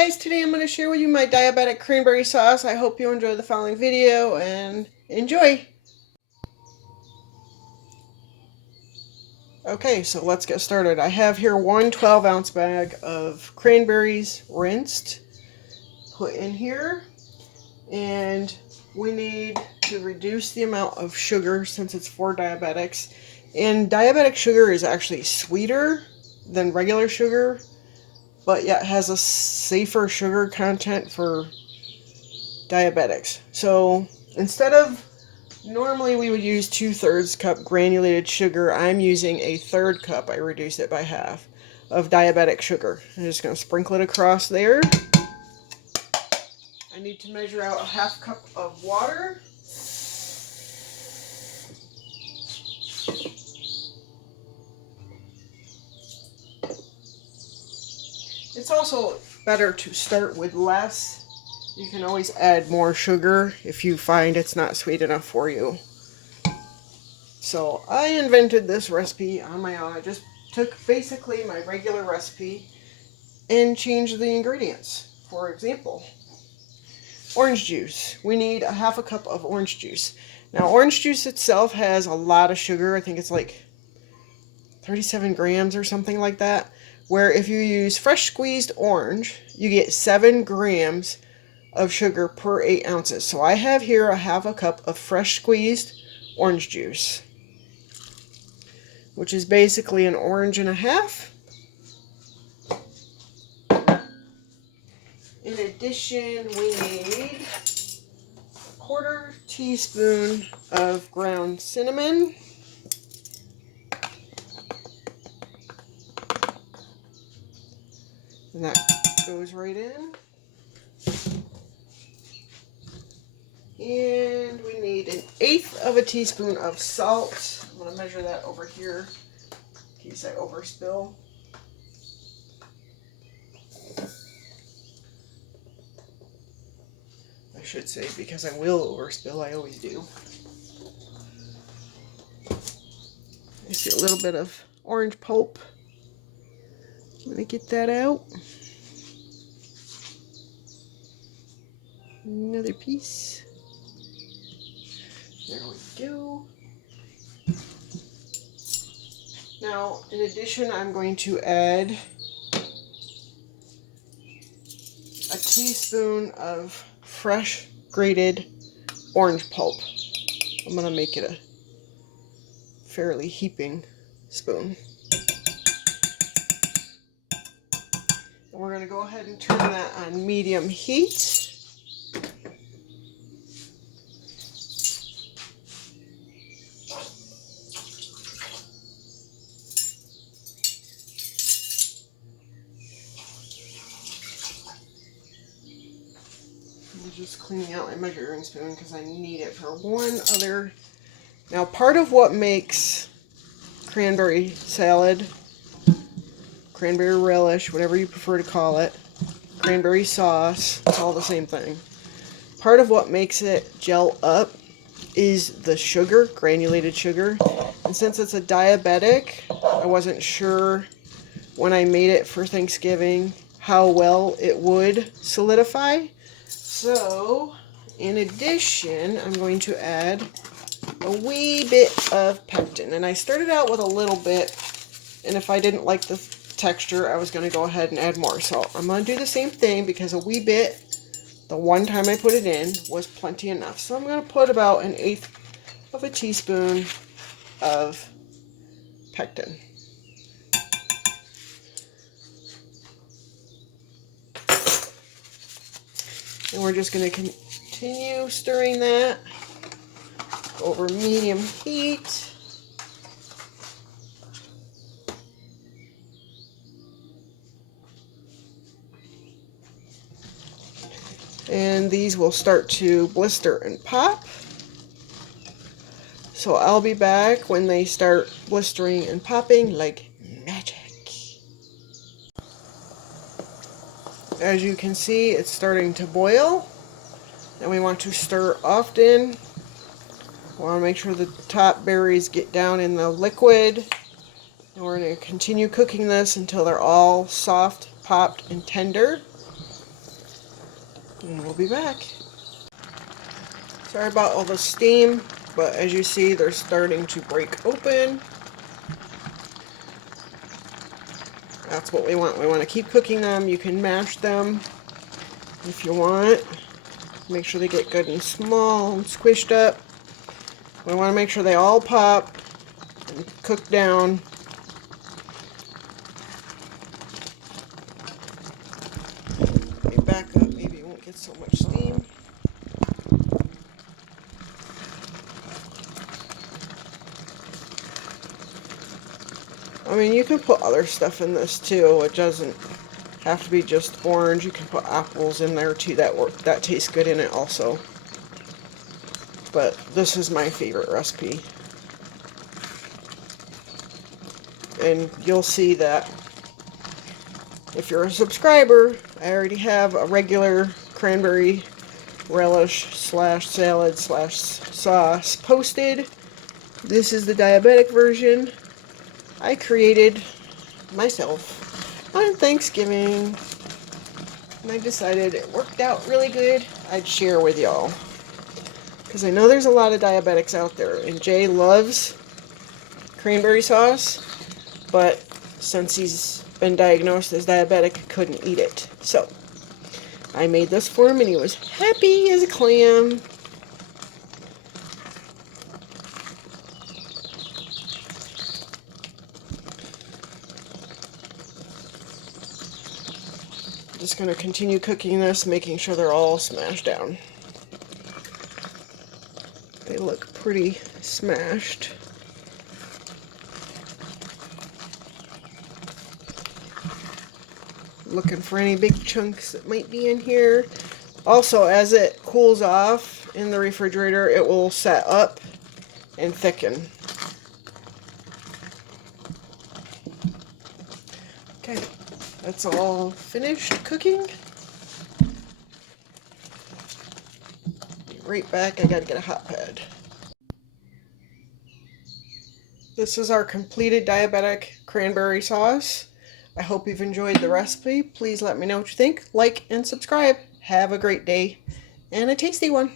guys, today I'm going to share with you my diabetic cranberry sauce. I hope you enjoy the following video and enjoy. Okay, so let's get started. I have here one 12-ounce bag of cranberries rinsed, put in here, and we need to reduce the amount of sugar since it's for diabetics. And diabetic sugar is actually sweeter than regular sugar, but yet has a safer sugar content for diabetics. So instead of, normally we would use 2/3 cup granulated sugar, I'm using a 1/3 cup, I reduced it by half, of diabetic sugar. I'm just going to sprinkle it across there. I need to measure out a 1/2 cup of water. It's also better to start with less. You can always add more sugar if you find it's not sweet enough for you. So I invented this recipe on my own. I just took basically my regular recipe and changed the ingredients. For example, orange juice. We need a 1/2 cup of orange juice. Now orange juice itself has a lot of sugar. I think it's like 37 grams or something like that. Where if you use fresh squeezed orange, you get 7 grams of sugar per 8 ounces. So I have here a 1/2 cup of fresh squeezed orange juice, which is basically an orange and a half. In addition, we need a 1/4 teaspoon of ground cinnamon. And that goes right in. And we need 1/8 of a teaspoon of salt. I'm going to measure that over here in case I overspill. I should say, because I will overspill, I always do. I see a little bit of orange pulp. I'm going to get that out. Another piece. There we go. Now, in addition, I'm going to add a teaspoon of fresh grated orange pulp. I'm going to make it a fairly heaping spoon. And we're going to go ahead and turn that on medium heat. I'm just cleaning out my measuring spoon because I need it for one other. Now, part of what makes cranberry salad, cranberry relish, whatever you prefer to call it, cranberry sauce, it's all the same thing. Part of what makes it gel up is the sugar, granulated sugar. And since it's a diabetic, I wasn't sure when I made it for Thanksgiving how well it would solidify. So, in addition, I'm going to add a wee bit of pectin. And I started out with a little bit, and if I didn't like the texture, I was going to go ahead and add more. So I'm going to do the same thing because a wee bit, the one time I put it in, was plenty enough. So I'm going to put about 1/8 of a teaspoon of pectin. And we're just going to continue stirring that over medium heat. And these will start to blister and pop. So I'll be back when they start blistering and popping like magic. As you can see, it's starting to boil. And we want to stir often. We want to make sure the top berries get down in the liquid. And we're going to continue cooking this until they're all soft, popped, and tender. And we'll be back. Sorry about all the steam, but as you see, they're starting to break open. That's what we want. We want to keep cooking them. You can mash them if you want. Make sure they get good and small and squished up. We want to make sure they all pop and cook down. Let me back up. Maybe it won't get so much steam. I mean, you can put other stuff in this too. It doesn't have to be just orange. You can put apples in there too. That tastes good in it also. But this is my favorite recipe. And you'll see that if you're a subscriber, I already have a regular cranberry relish / salad / sauce posted. This is the diabetic version I created myself on Thanksgiving. And I decided it worked out really good. I'd share with y'all. Because I know there's a lot of diabetics out there. And Jay loves cranberry sauce. But since he's been diagnosed as diabetic, couldn't eat it. So I made this for him and he was happy as a clam. Just going to continue cooking this, making sure they're all smashed down. They look pretty smashed. Looking for any big chunks that might be in here. Also, as it cools off in the refrigerator, it will set up and thicken. Okay, that's all finished cooking. Be right back. I gotta get a hot pad. This is our completed diabetic cranberry sauce. I hope you've enjoyed the recipe. Please let me know what you think. Like and subscribe. Have a great day and a tasty one.